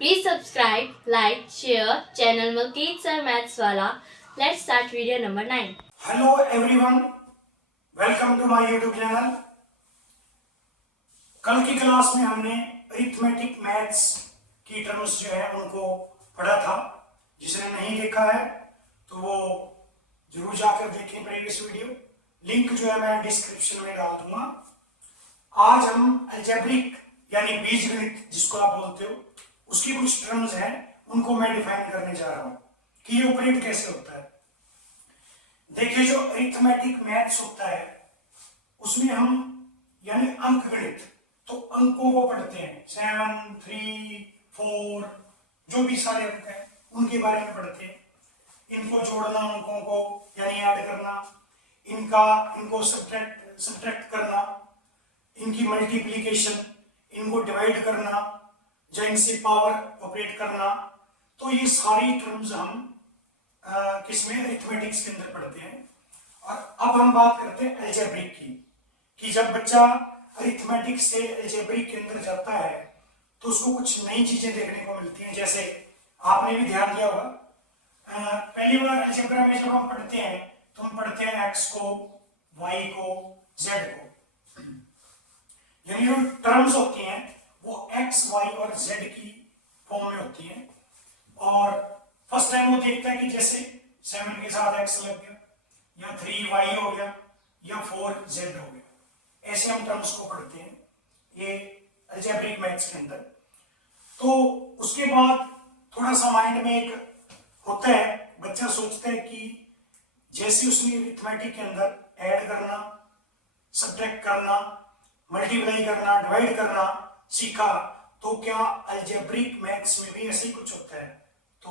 Please subscribe, like, share channel Malkeet Sir Maths Wala. Let's start video number 9. Hello everyone, welcome to my YouTube channel. कल की class में हमने arithmetic maths की terms जो है उनको पढ़ा था. जिसने नहीं देखा है तो वो जरूर जाकर देखें प्रीवियस वीडियो. लिंक जो है मैं डिस्क्रिप्शन में डाल दूंगा. आज हम अलजेब्रिक यानी बीजगणित जिसको आप बोलते हो उसकी कुछ टर्म्स हैं, उनको मैं डिफाइन करने जा रहा हूं कि ये ऑपरेट कैसे होता है. देखिए, जो अरिथमेटिक मैथ्स होता है उसमें हम यानी अंकगणित तो अंकों को पढ़ते हैं. 7, 3, 4 जो भी सारे अंक हैं उनके बारे में पढ़ते हैं. इनको जोड़ना, अंकों को यानी ऐड करना, इनको सब्ट्रैक्ट करना, इनकी मल्टीप्लिकेशन, इनको डिवाइड करना, या इनसे पावर ऑपरेट करना. तो ये सारी टर्म्स हम किसमें अरिथमेटिक्स के अंदर पढ़ते हैं. और अब हम बात करते हैं अलजेब्रिक की कि जब बच्चा अरिथमेटिक से अलजेब्रिक के अंदर जाता है तो उसको कुछ नई चीजें देखने को मिलती हैं. जैसे आपने भी ध्यान दिया होगा, पहली बार अलजेब्रा में जब हम पढ़ते हैं तो हम पढ़ते हैं एक्स को, वाई को, जेड को. यानी जो टर्म्स होती हैं वो एक्स, वाई और जेड की फॉर्म में होती हैं. और फर्स्ट टाइम वो देखता है कि जैसे 7 के साथ x लग गया, या 3y हो गया, या 4z हो गया. ऐसे हम टर्म्स को पढ़ते हैं ये अलजेब्रिक मैथ्स के अंदर. तो उसके बाद थोड़ा सा माइंड में एक होता है, बच्चा सोचता है कि जैसे उसने अरिथमेटिक के अंदर ऐड करना, सब्ट्रैक्ट करना, मल्टीप्लाई करना, डिवाइड करना सीखा, तो क्या अलजेब्रिक मैथ्स में भी ऐसे ही कुछ होता है. तो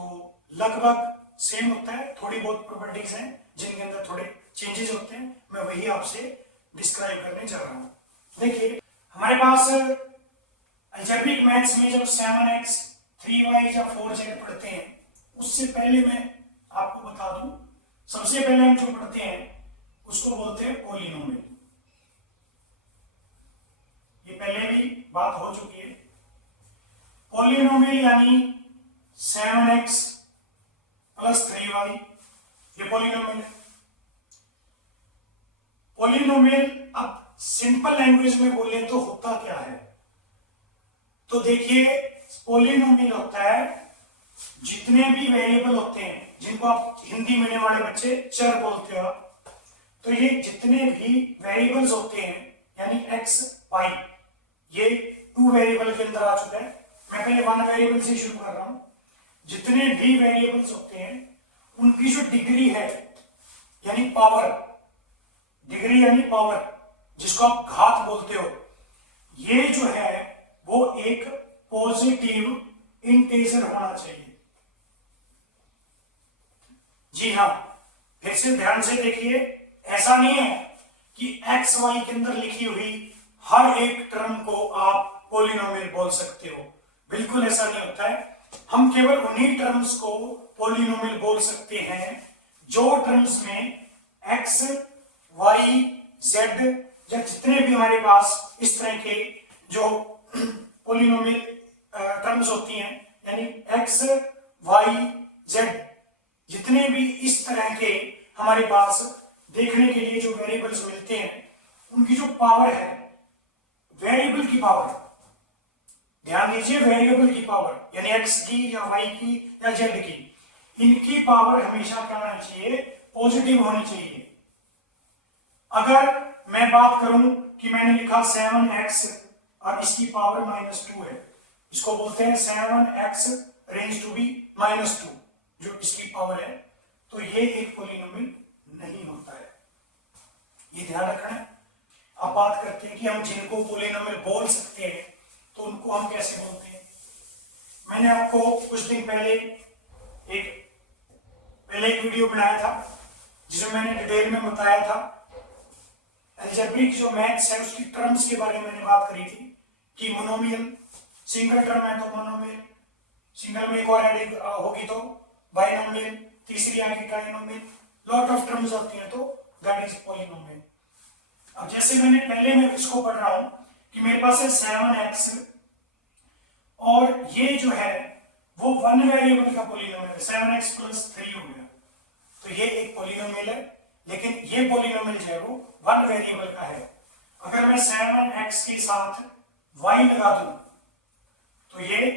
लगभग सेम होता है. थोड़ी बहुत प्रॉपर्टीज हैं जिनके अंदर थोड़े चेंजेस होते हैं. मैं वही आपसे डिस्क्राइब करने जा रहा हूं. देखिए, हमारे पास अलजेब्रिक मैथ्स में जब 7x, 3y या 4z पढ़ते हैं, उससे पहले मैं आपको बता दूं, सबसे पहले हम जो पढ़ते हैं उसको बोलते हैं पॉलिनोमियल. ये पहले भी बात हो चुकी है. पॉलिनोमियल यानी 7x प्लस 3y, ये पॉलिनोमियल है. पॉलिनोमियल अब सिंपल लैंग्वेज में बोले तो होता क्या है. तो देखिए, पॉलिनोमियल होता है जितने भी वेरिएबल होते हैं, जिनको आप हिंदी मीडियम वाले बच्चे चर बोलते हो, तो ये जितने भी वेरिएबल्स होते हैं यानी x, y, ये 2 वेरिएबल के अंदर आ चुका है. मैं पहले 1 वेरिएबल से शुरू कर रहा हूं. जितने भी वेरिएबल्स होते हैं उनकी जो डिग्री है यानी पावर, डिग्री यानी पावर जिसको आप घात बोलते हो, ये जो है वो एक पॉजिटिव इंटीजर होना चाहिए. जी हाँ, फिर से ध्यान से देखिए, ऐसा नहीं है कि एक्स वाई के अंदर लिखी हुई हर एक टर्म को आप पॉलिनोमियल बोल सकते हो. बिल्कुल ऐसा नहीं होता है. हम केवल उन्हीं टर्म्स को पॉलिनोमियल बोल सकते हैं जो टर्म्स में x, y, z या जितने भी हमारे पास इस तरह के जो पॉलिनोमियल टर्म्स होती हैं यानी x, y, z, जितने भी इस तरह के हमारे पास देखने के लिए जो वेरिएबल्स मिलते हैं, उनकी जो पावर है, वेरिएबल की पावर, ध्यान दीजिए, वेरिएबल की पावर यानी x की या y की या z की, इनकी पावर हमेशा क्या होनी चाहिए, पॉजिटिव होनी चाहिए. अगर मैं बात करूं कि मैंने लिखा 7x और इसकी पावर -2 है, इसको बोलते हैं 7x रेंज टू बी -2, जो इसकी पावर है, तो ये एक पॉलिनोमियल नहीं होता है. ये ध्यान रखना है. अब बात करते हैं कि हम जिनको पॉलिनोमियल बोल सकते हैं तो उनको हम कैसे बोलते हैं. मैंने आपको कुछ दिन पहले एक वीडियो बनाया था जिसमें मैंने डिटेल में बताया था अलजेब्रिक जो मैथ्स है उसकी टर्म्स के बारे में मैंने बात करी थी कि मोनोमियल सिंगल टर्म है तो मोनोमियल, सिंगल में एक और ऐड होगी तो बाइनोमियल, तीसरी आएगी ट्राइनोमियल, लॉट ऑफ टर्म्स होती हैं तो दैट इज पॉलिनोमियल. अब जैसे मैंने पहले मैं इसको पढ़ रहा हूं कि मेरे पास है 7x और ये जो है वो वन वेरिएबल का पॉलिनोमियल है, 7x प्लस 3 हो गया, तो ये एक पॉलिनोमियल है, लेकिन ये पॉलिनोमियल जो है वो वन वेरिएबल का है। अगर मैं 7x के साथ y लगा दूं तो ये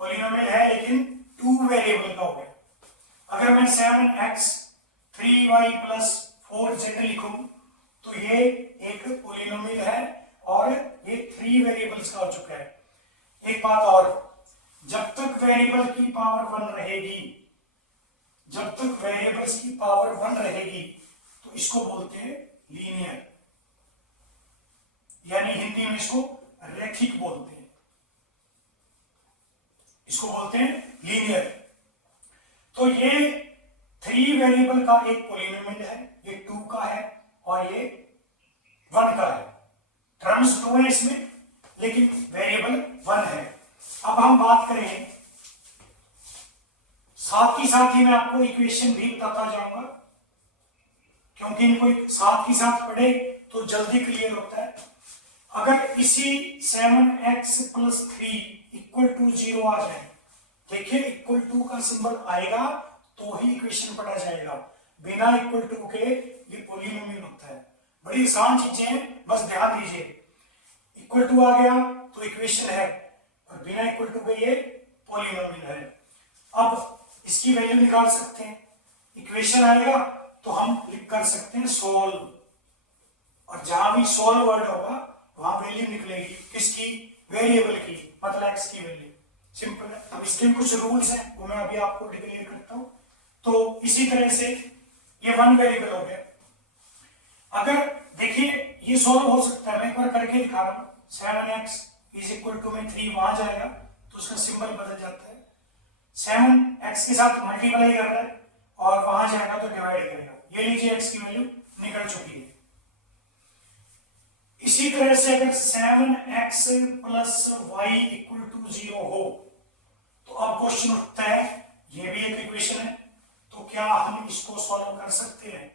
पॉलिनोमियल है लेकिन 2 वेरिएबल का हो गया। अगर मैं 7x 3y प्लस 4z लिखूं तो ये एक पॉलिनोमियल है और ये 3 वेरिएबल्स का हो चुका है। एक बात और, जब तक वेरिएबल की पावर 1 रहेगी, जब तक वेरिएबल्स की पावर 1 रहेगी तो इसको बोलते हैं लीनियर, यानी हिंदी में इसको रैखिक बोलते हैं, इसको बोलते हैं लीनियर। तो ये 3 वेरिएबल का एक पॉलिनोमियल है, ये 2 का है और ये 1 का है। टर्म्स 2 है इसमें लेकिन वेरिएबल 1 है। अब हम बात करें, साथ ही साथ ही मैं आपको इक्वेशन भी बताता जाऊंगा, क्योंकि इनको साथ ही साथ पढ़े तो जल्दी क्लियर होता है। अगर इसी 7x प्लस 3 इक्वल टू 0 आ जाए, देखिए इक्वल टू का सिंबल आएगा तो ही इक्वेशन पढ़ा जाएगा, बिना इक्वल टू के ये पॉलिनोमियल होता है। बड़ी आसान चीजें हैं, बस ध्यान दीजिए। इक्वल टू आ गया तो इक्वेशन है और बिना इक्वल टू के ये पॉलिनोमियल है। अब इसकी वैल्यू निकाल सकते हैं, इक्वेशन आएगा तो हम लिख कर सकते हैं सोल्व, और जहां भी सोल्व वर्ड होगा वहां वैल्यू निकलेगी किसकी, वेरिएबल की, मतलब x की वैल्यू। सिंपल है। अब इसके कुछ रूल्स हैं वो मैं अभी आपको डिक्लेयर करता हूं। तो इसी तरह से ये 1 वेरिएबल हो गया। अगर देखिए ये सोल्व हो सकता है, मैं एक बार करके दिखा रहा हूं। 7x इज इक्वल टू में 3 वहां जाएगा तो उसका सिंबल बदल जाता है, 7x के साथ मल्टीप्लाई कर रहा है और वहां जाएगा तो डिवाइड करेगा। ये लीजिए x की वैल्यू निकल चुकी है। इसी तरह से अगर 7x plus y equal to 0 हो तो अब क्वेश्चन उठता है, ये भी एक इक्वेशन है, तो क्या हम इसको सॉल्व कर सकते हैं?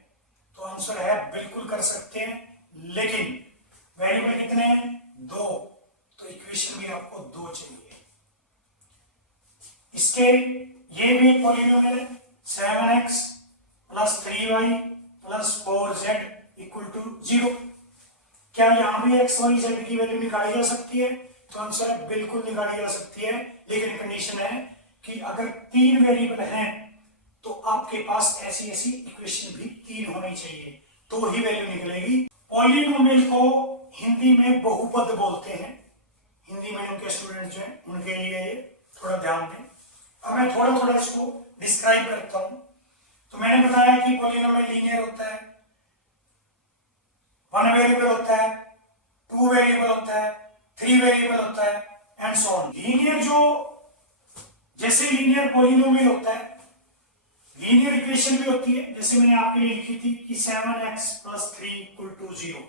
तो आंसर है बिल्कुल कर सकते हैं, लेकिन वेरिएबल कितने हैं? 2, तो इक्वेशन भी आपको 2 चाहिए। इसके ये भी एक पॉलिनोमियल है, 7x plus 3y plus 4z equal to 0। क्या यहां भी x y z की वैल्यू निकाली जा सकती है? तो आंसर है बिल्कुल निकाली जा सकती है, लेकिन कंडीशन है कि अगर 3 वेरिएबल हैं तो आपके पास ऐसी ऐसी इक्वेशन भी 3 होनी चाहिए, तो ही वैल्यू निकलेगी। पॉलिनोमियल को हिंदी में बहुपद बोलते हैं, हिंदी मीडियम के स्टूडेंट जो हैं उनके लिए ये थोड़ा ध्यान दें। अब मैं थोड़ा थोड़ा इसको डिस्क्राइब करता हूं। तो मैंने बताया कि पॉलिनोमियल लीनियर होता है, 1 वेरिएबल होता है, 2 वेरिएबल होता है, 3 वेरिएबल होता है एंड सो ऑन। लीनियर जो जैसे लीनियर पॉलिनोमियल होता है, लीनियर इक्वेशन भी होती है, जैसे मैंने आपके लिए लिखी थी कि 7x प्लस 3 इक्वल टू 0,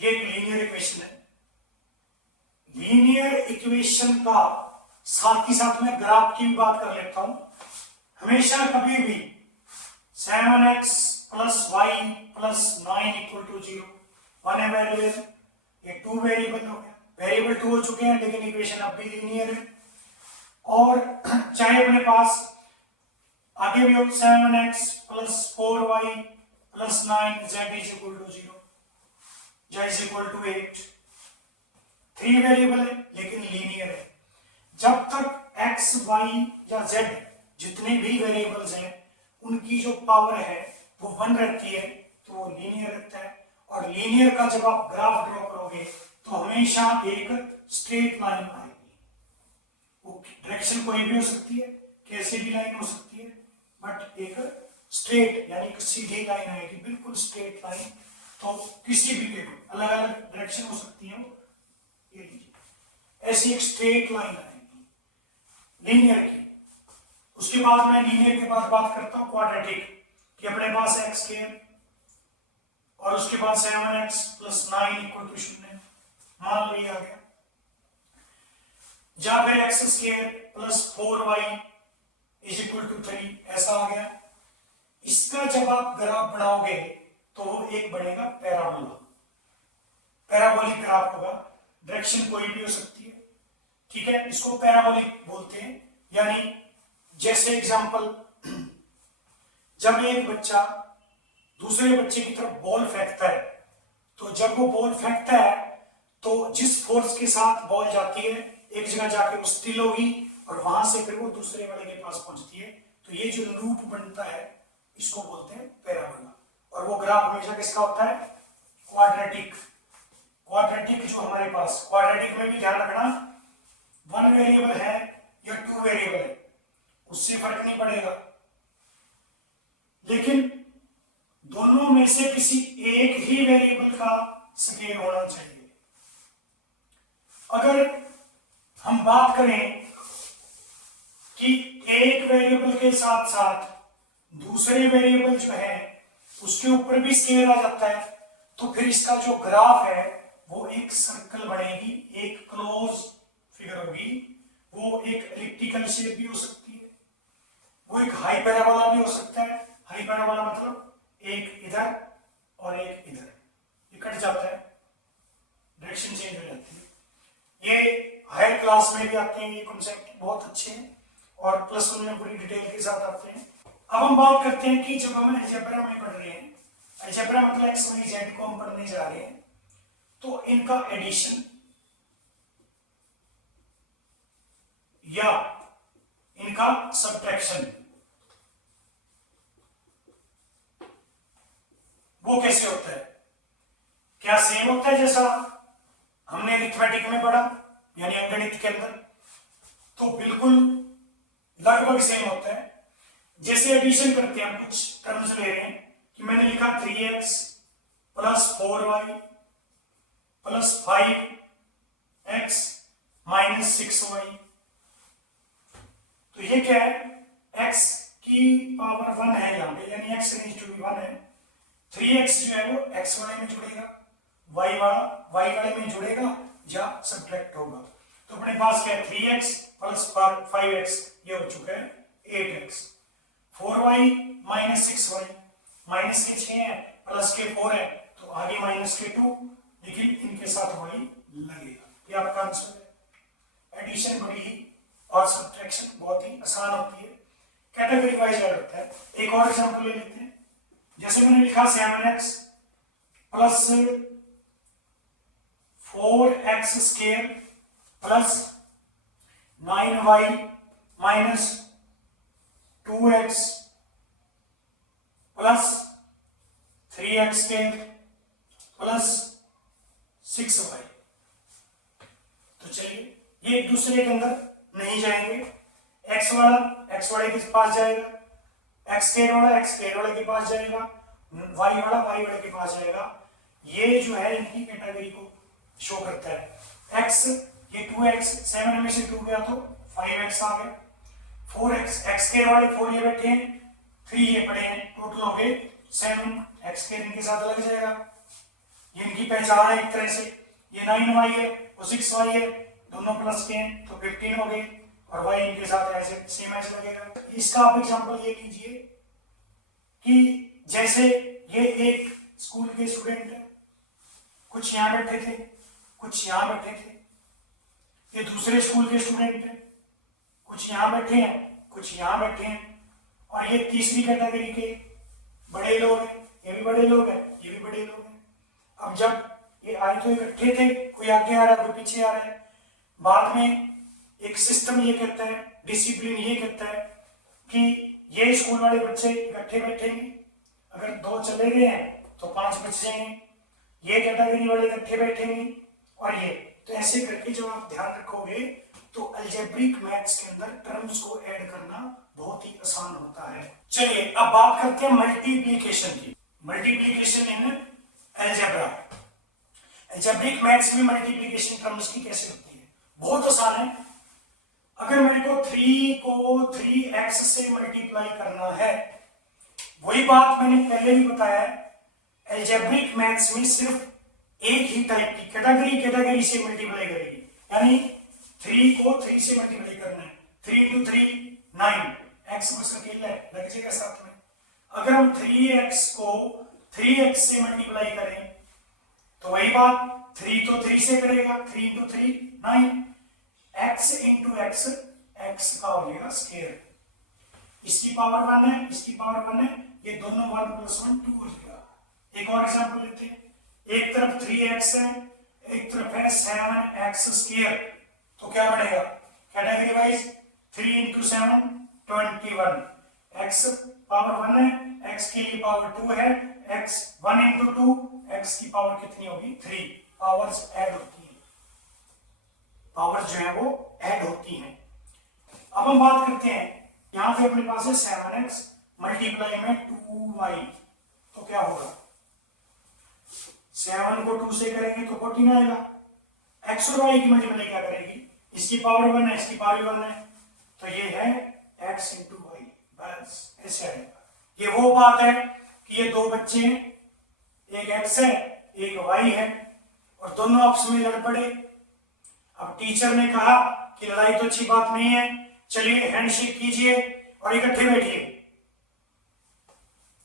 ये एक लीनियर इक्वेशन है। लीनियर इक्वेशन का साथ ही साथ मैं ग्राफ की भी बात कर लेता हूं। हमेशा कभी भी 7x plus y plus 9 equal to 0, 1 है वेरिएबल, ये 2 वेरिएबल हो गया, वेरिएबल 2 हो चुके हैं लेकिन इक्वेशन अब भी लीनियर है। और चाहे अपने पास आगे भी हो 7x plus 4y plus 9 z is equal to 0, z is equal to 8, 3 variable है लेकिन लीनियर है। जब तक x, y या z जितने भी वेरिएबल्स हैं उनकी जो पावर है वो 1 रहती है तो वो लीनियर रहता है। और लीनियर का जब आप ग्राफ ड्रॉ करोगे तो हमेशा एक स्ट्रेट लाइन आएगी, वो डायरेक्शन कोई भी हो सकती है, कैसी भी लाइन हो सकती है, बट एक स्ट्रेट यानी एक सीधी लाइन आएगी, बिल्कुल स्ट्रेट लाइन। तो किसी भी अलग अलग डायरेक्शन हो सकती है, ये लीजिए ऐसी एक स्ट्रेट लाइन आएगी लीनियर की। उसके बाद मैं लीनियर के बाद बात करता हूं क्वाड्रेटिक, कि अपने पास x स्क्वायर और उसके बाद 7x प्लस 9 इक्वल टू 0, मान लो ये आ गया, या फिर x square plus 4y is equal to 3, ऐसा आ गया। इसका जब आप ग्राफ बनाओगे तो वो एक बनेगा पैराबोला, पैराबोलिक ग्राफ होगा, डायरेक्शन कोई भी हो सकती है, ठीक है, इसको पैराबोलिक बोलते हैं। यानी जैसे एग्जांपल, जब एक बच्चा दूसरे बच्चे की तरफ बॉल फेंकता है, तो जब वो बॉल फेंकता है तो जिस फोर्स के साथ बॉल जाती है एक जगह जाके वो स्टिल होगी और वहां से फिर वो दूसरे वाले के पास पहुंचती है। तो ये जो लूप बनता है इसको बोलते हैं पैराबोला। और वो ग्राफ हमेशा किसका होता है? क्वाड्रेटिक। क्वाड्रेटिक जो हमारे पास, क्वाड्रेटिक में भी ध्यान रखना, वन वेरिएबल है या टू वेरिएबल है उससे फर्क नहीं पड़ेगा, लेकिन दोनों में से किसी एक ही वेरिएबल का स्केल होना चाहिए। अगर हम बात करें कि एक वेरिएबल के साथ साथ दूसरे वेरिएबल जो है उसके ऊपर भी स्केल आ जाता है, तो फिर इसका जो ग्राफ है वो एक सर्कल बनेगी, एक क्लोज फिगर होगी, वो एक एलिप्टिकल शेप भी हो सकती है, वो एक हाइपरबोला भी हो सकता है। हाइपरबोला मतलब एक इधर और एक इधर, ये कट जाता है, डायरेक्शन चेंज हो जाती है। ये हायर क्लास में भी आते हैं, ये कॉन्सेप्ट बहुत अच्छे हैं और प्लस वन में पूरी डिटेल के साथ आते हैं। अब हम बात करते हैं कि जब हम अलजेब्रा में पढ़ रहे हैं, अलजेब्रा मतलब एक्स वाई जेड को हम पढ़ने जा रहे हैं, तो इनका एडिशन या इनका सब्ट्रैक्शन वो कैसे होता है? क्या सेम होता है जैसा हमने अरिथमेटिक में पढ़ा यानी अंकगणित के अंदर? तो बिल्कुल लगभग सेम होता है। जैसे एडिशन करते हैं, हम कुछ टर्म्स ले रहे हैं कि मैंने लिखा 3x plus 4y plus 5x minus 6y। तो ये क्या है? x की पावर 1 है यहाँ पे, यानी x रेज़ टू 1 है। 3x जो है वो x वाले में जुड़ेगा, y वाले में जुड़ेगा या सब्ट्रैक्ट होगा। तो अपने पास क्या है? 3x प्लस 5x ये हो चुका है 8x। 4y minus 6y, minus के 6 है प्लस के 4 है तो आगे माइनस के 2, लेकिन इनके साथ y लगेगा। ये आपका आंसर है। एडिशन बड़ी ही और सब्ट्रैक्शन बहुत ही आसान होती है, कैटेगरी वाइज ऐड होता है। एक और एग्जांपल ले लेते हैं। जैसे मैंने लिखा 7x plus 4x square plus 9y minus 2x plus 3x square plus 6y। तो चलिए ये एक दूसरे के अंदर नहीं जाएंगे। x वाला x वाले के पास जाएगा, x स्क्वायर वाला x स्क्वायर वाले के पास जाएगा, y वाला y वाले के पास जाएगा। ये जो है इनकी कैटेगरी को शो करता है। x ये 2x, 7 में से 2 गया तो 5x आ गया। 4x x स्क्वायर वाले 4 ये बैठे हैं, 3 ये पड़े हैं, टोटल हो गए 7। x स्क्वायर इनके साथ लग जाएगा, ये इनकी पहचान है एक तरह से। ये 9y है वो 6y है, दोनों प्लस के हैं तो 15 हो गए और y इनके साथ ऐसे सेम ऐसे लगेगा। इसका आप एग्जांपल ये लीजिए कि जैसे ये एक स्कूल के स्टूडेंट है, कुछ यहाँ बैठे थे, कुछ यहाँ बैठे थे। ये दूसरे स्कूल के स्टूडेंट है, कुछ यहाँ बैठे हैं, कुछ यहाँ बैठे हैं। और ये तीसरी कैटेगरी के बड़े लोग हैं, ये भी बड़े लोग हैं, ये भी बड़े लोग हैं। अब जब ये आए तो इकट्ठे थे, कोई आगे आ रहा है कोई पीछे आ रहा है। बाद में एक सिस्टम ये कहता है, डिसिप्लिन ये कहता है कि ये स्कूल वाले बच्चे इकट्ठे बैठेंगे, अगर 2 चले गए हैं तो 5 बच जाएंगे, ये कैटेगरी वाले इकट्ठे बैठेंगे और ये। तो ऐसे करके जब आप ध्यान रखोगे तो अलजेब्रिक मैथ्स के अंदर टर्म्स को ऐड करना बहुत ही आसान होता है। चलिए अब बात करते हैं मल्टीप्लिकेशन की। मल्टीप्लिकेशन इन अलजेब्रा, अलजेब्रिक मैथ्स में मल्टीप्लिकेशन टर्म्स की कैसे होती है? बहुत आसान है। अगर मेरे को 3 को 3x से मल्टीप्लाई करना है, वही बात मैंने पहले भी बताया है, अलजेब्रिक मैथ्स में सिर्फ एक ही टाइप की कैटेगरी से मल्टीप्लाई करेगी। यानी 3 को 3 से मल्टीप्लाई करना है, 3 × 3 9, x बस अकेला है लग जाएगा साथ में। अगर हम 3x को 3x से मल्टीप्लाई करें तो वही बात, 3 तो 3 से करेगा, 3 × 3 9, x × x x का हो जाएगा स्क्वायर। इसकी पावर 1 है, इसकी पावर 1 है, ये दोनों 1 + 1 2 हो जाएगा। एक और एग्जांपल लेते हैं। एक तरफ 3x है, एक तरफ है 7x², तो क्या बढ़ेगा कैटेगरी वाइज? 3 × 7 21, x पावर 1 है, x के लिए पावर 2 है, x 1 × 2, x की पावर कितनी होगी? 3। पावर्स ऐड होती है, पावर्स जो है वो ऐड होती हैं। अब हम बात करते हैं, यहां पे अपने पास है 7x मल्टीप्लाई में 2y, तो क्या होगा? 7 को 2 से करेंगे तो 14 आएगा। x और y की मल्टीप्लाई क्या करेगी? इसकी पावर 1 है, इसकी पावर 1 है, तो ये है x × y, बस ऐसे आएगा। ये वो बात है कि ये दो बच्चे हैं, एक x है एक y है, और दोनों आपस में लड़ पड़े। अब टीचर ने कहा कि लड़ाई तो अच्छी बात नहीं है, चलिए हैंडशेक कीजिए और इकट्ठे बैठिए।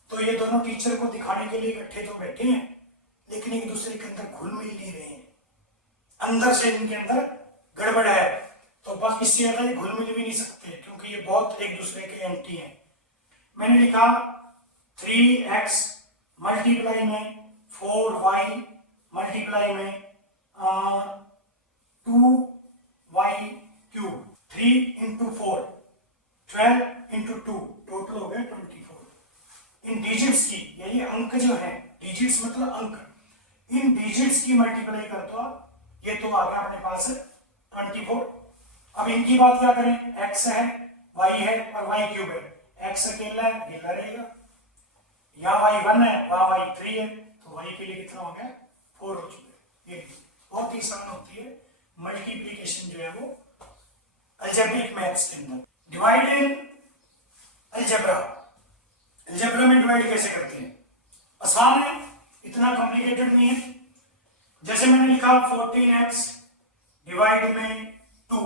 तो ये दोनों टीचर को दिखाने के लिए इकट्ठे तो बैठे हैं, लेकिन एक दूसरे के अंदर घुल मिल नहीं रहे हैं, अंदर से इनके अंदर गड़बड़ है। तो बस इससे ज्यादा ये घुल मिल भी नहीं सकते, क्योंकि ये बहुत एक दूसरे के एंटी हैं। मैंने लिखा 3x मल्टीप्लाई में 4y मल्टीप्लाई में 2y³ 3 × 4 12 × 2 टोटल हो गया 24। इन डिजिट्स की, ये अंक जो है, डिजिट्स मतलब अंक, इन डिजिट्स की मल्टीप्लाई कर दो आप, ये तो आ गया अपने पास 24। अब इनकी बात क्या करें? x है, y है और y³ है। x अकेला है, अकेला रहेगा, यहाँ y 1 है, वहां y 3 है, तो y के लिए कितना हो गया? 4 हो चुके। ये बहुत ही आसान होती है मल्टीप्लिकेशन जो है वो अलजेब्रिक मैथ्स के अंदर। डिवाइड इन अलजेब्रा, अलजेब्रा में डिवाइड कैसे करते हैं? आसान है, इतना कॉम्प्लिकेटेड नहीं है। जैसे मैंने लिखा 14x डिवाइड में 2,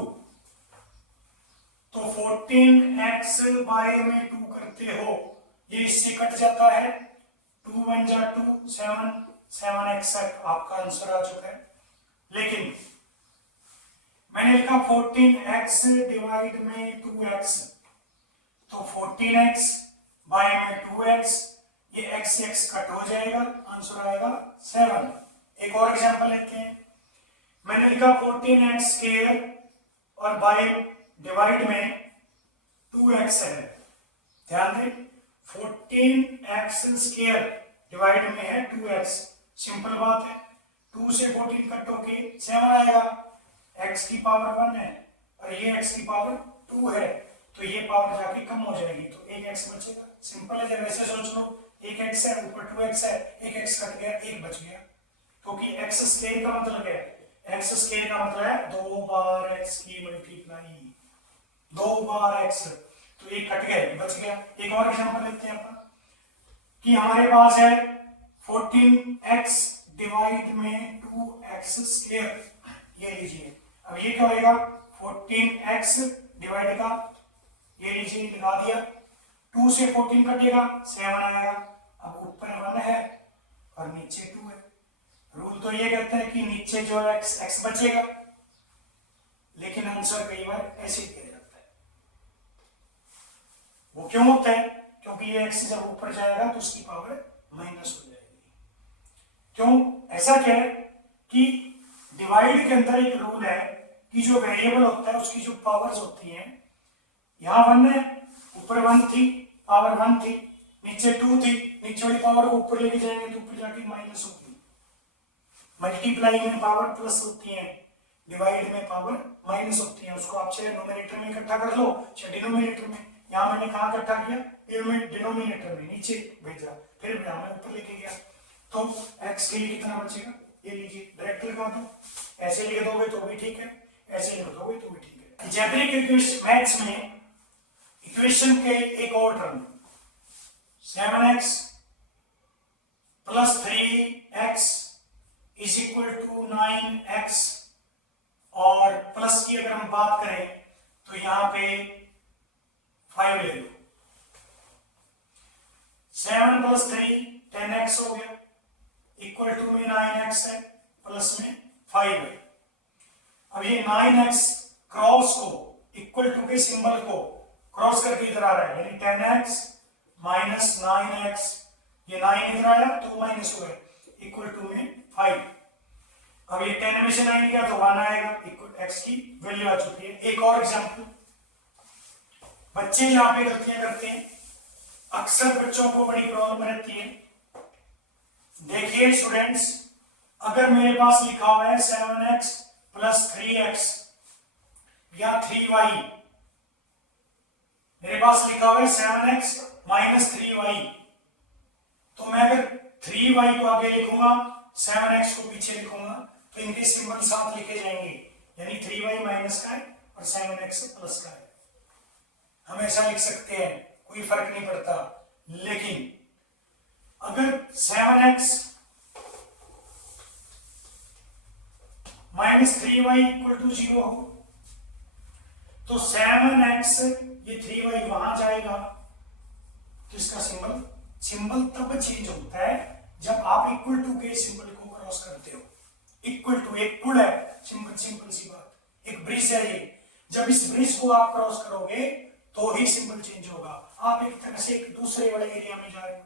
तो 14x बाय में 2 करते हो, ये इससे कट जाता है, 2 1 जा 2, 7 7x आपका आंसर आ चुका है। लेकिन मैंने लिखा 14x डिवाइड में 2x, तो 14x बाय में 2x, ये x से x कट हो जाएगा, आंसर आएगा 7। एक और एग्जांपल लेते हैं। मैंने लिखा 14x² और बाय डिवाइड में 2x है। ध्यान दें, 14x² डिवाइड में है 2x, सिंपल बात है, 2 से 14 कट होके 7 आएगा। x की पावर 1 है और ये x की पावर 2 है, तो ये पावर जाके कम हो जाएगी, तो एक x बचेगा। सिंपल है, जब ऐसे सोच लो, एक x है, ऊपर 2x है, एक x कट गया, एक बच गया, क्योंकि x² का मतलब है, x² का मतलब है 2 बार x की मल्टीप्लाई, 2 बार x, तो एक कट गया, बच गया। एक और एग्जांपल लेते हैं अपन, कि हमारे पास है 14x डिवाइड में 2x², ये लीजिए। अब ये क्या होएगा? 14x डिवाइड का, ये लीजिए लगा दिया, 2 से 14 कटेगा, 7 आएगा। अब ऊपर 1 है और नीचे 2 है। रूल तो ये कहता है कि नीचे जो x बचेगा, लेकिन आंसर कई बार ऐसे किया जाता है। वो क्यों होता है? क्योंकि ये x जब ऊपर जाएगा तो उसकी पावर माइनस हो जाएगी। क्यों ऐसा? क्या है कि डिवाइड के अंदर एक रूल है कि जो वेरिएबल होता है उसकी जो पावर्स होती हैं, यहाँ 1 है, ऊपर 1 थी, पावर 1 थी, नीचे 2 थी, नीचे वाली पावर को ऊपर लेके जाएंगे तो ऊपर जाके माइनस होगी। मल्टीप्लाई में पावर प्लस होती है, डिवाइड में पावर माइनस होती है। उसको आप चाहे नोमिनेटर में इकट्ठा कर लो, चाहे डिनोमिनेटर में। यहाँ मैंने कहाँ इकट्ठा किया? डिनोमिनेटर में, नीचे भेजा, फिर यहाँ मैं ऊपर लेके गया। तो x के लिए कितना बचेगा? ये लीजिए, डायरेक्ट लगा दो, ऐसे लिख दोगे तो भी ठीक है, ऐसे लिख दोगे तो भी ठीक है। अलजेब्रिक मैथ्स में इक्वेशन के एक और टर्म, 7x + 3x = 9x, और प्लस की अगर हम बात करें तो यहां पे 5 ले लो। 7 + 3 10x हो गया, इक्वल टू में 9x है, प्लस में 5 है। अब ये 9x क्रॉस को इक्वल टू के सिंबल को क्रॉस करके इधर आ रहा है, यानी 10x माइनस 9x, ये 9 इधर आया तो माइनस हो गया, इक्वल टू में 5। अब ये 10 में से 9 गया तो 1 आएगा, इक्वल x की वैल्यू आ चुकी है। एक और एग्जांपल, बच्चे यहाँ पे गलतियां करते हैं, अक्सर बच्चों को बड़ी प्रॉब्लम रहती है। देखिए स्टूडेंट्स, अगर मेरे पास लिखा हुआ है 7x प्लस 3x या 3y, मेरे पास लिखा हुआ है 7x माइनस 3y, तो मैं अगर 3y को आगे लिखूंगा, 7x को पीछे लिखूंगा, तो इनके सिंबल साथ लिखे जाएंगे, यानी 3y माइनस का है और 7x प्लस का है। हम ऐसा लिख सकते हैं, कोई फर्क नहीं पड़ता। लेकिन अगर 7x minus 3y equal to 0 हो, तो 7x, ये 3y वहां जाएगा, तो इसका सिंबल तब चेंज होता है जब आप इक्वल टू के सिंबल को क्रॉस करते हो। इक्वल टू एक पुल है, सिंपल सी बात, एक ब्रिज है ये, जब इस ब्रिज को आप क्रॉस करोगे तो ही सिंबल चेंज होगा। आप एक तरह से एक दूसरे वाले एरिया में जा रहे हो,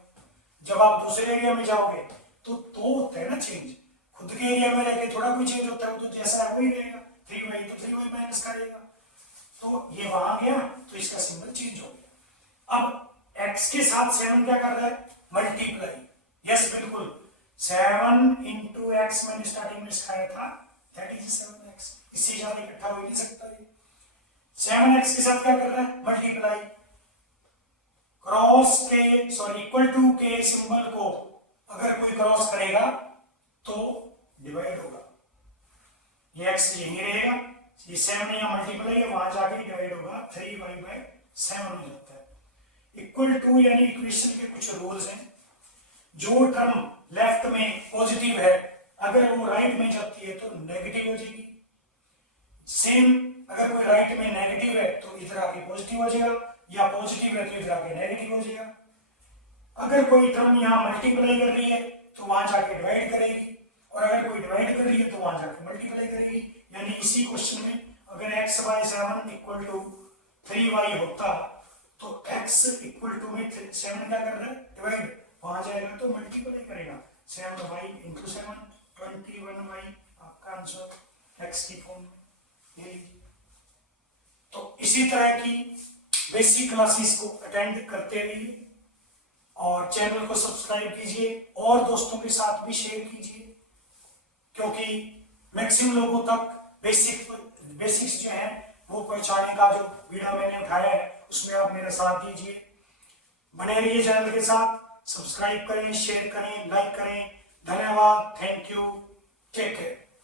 जब आप दूसरे एरिया में जाओगे तो होता है ना चेंज। खुद के एरिया में रहकर थोड़ा कोई चेंज होता है, वो तो जैसा है वही रहेगा, 3y तो 3y माइनस करेगा, तो ये वहां गया तो इसका सिंबल चेंज हो गया। अब x के साथ 7 क्या कर रहा है, मल्टीप्लाई। यस बिल्कुल, 7 इंटू एक्स मैंने स्टार्टिंग में सिखाया था, दैट इज 7x, इससे ज्यादा इकट्ठा हो ही नहीं सकता ये। 7x के साथ क्या कर रहा है, मल्टीप्लाई। क्रॉस के सॉरी इक्वल टू के सिंबल को अगर कोई क्रॉस करेगा तो डिवाइड होगा, ये x यही रहेगा, ये 7 यहाँ मल्टीप्लाई है, वहां जाके डिवाइड होगा, 3y बाय 7 हो जाता है। इक्वल टू यानी इक्वेशन के कुछ रूल्स हैं। जो टर्म लेफ्ट में पॉजिटिव है, अगर वो राइट में जाती है तो नेगेटिव हो जाएगी। सेम अगर कोई राइट में नेगेटिव है तो इधर आके पॉजिटिव हो जाएगा, या पॉजिटिव है तो इधर आके नेगेटिव हो जाएगा। अगर कोई टर्म यहाँ मल्टीप्लाई कर रही है तो वहां जाके डिवाइड करेगी, और अगर कोई डिवाइड कर रही है तो वहां जाके मल्टीप्लाई करेगी। यानी इसी क्वेश्चन में अगर x bye 7 equal to 3y होता तो x इक्वल टू में 7 क्या कर रहा है, डिवाइड, वहां जाएगा तो मल्टीप्लाई करेगा, 7y इंटू 7, 21y आपका आंसर x की फॉर्म में ये लीजिए। तो इसी तरह की बेसिक क्लासेस को अटेंड करते रहिए और चैनल को सब्सक्राइब कीजिए और दोस्तों के साथ भी शेयर कीजिए, क्योंकि मैक्सिमम लोगों तक बेसिक्स जो है वो पहुंचाने का जो वीडियो मैंने उठाया है उसमें आप मेरा साथ दीजिए। बने रहिए चैनल के साथ, सब्सक्राइब करें, शेयर करें, लाइक करें। धन्यवाद, थैंक यू, टेक केयर।